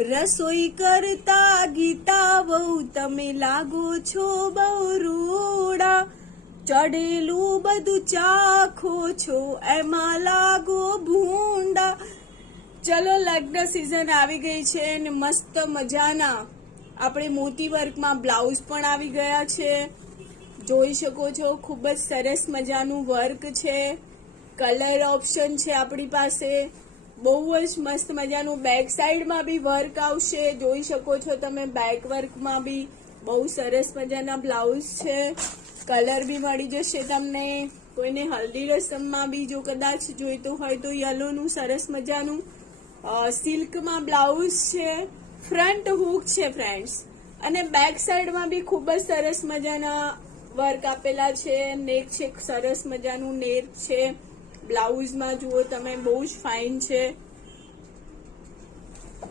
રસોઈ કરતા ગીતા વહુ તમે લાગો છો બહુ રૂડા, ચડેલું બધું ચાખો છો એમાં લાગો ભૂંડા. ચલો લગ્ન સિઝન આવી ગઈ છે ને મસ્ત મજાના આપણે મોતી વર્કમાં બ્લાઉઝ પણ આવી ગયા છે. જોઈ શકો છો ખૂબ જ સરસ મજાનું વર્ક છે. કલર ઓપ્શન છે આપણી પાસે. બહુ જ મસ્ત મજાનું બેક સાઈડમાં બી વર્ક આવશે. જોઈ શકો છો તમે બેક વર્કમાં બી બહુ સરસ મજાના બ્લાઉઝ છે. કલર બી મળી જશે તમને. કોઈને હલ્દી રસમમાં બી જો કદાચ જોઈતું હોય તો યલોનું સરસ મજાનું સિલ્કમાં બ્લાઉઝ છે. ફ્રન્ટ હૂક છે ફ્રેન્ડ્સ, અને બેક સાઈડમાં બી ખૂબ જ સરસ મજાના વર્ક આપેલા છે. નેક છે સરસ મજાનું નેક છે. બ્લાઉઝમાં જુઓ તમે બહુ જ ફાઇન છે.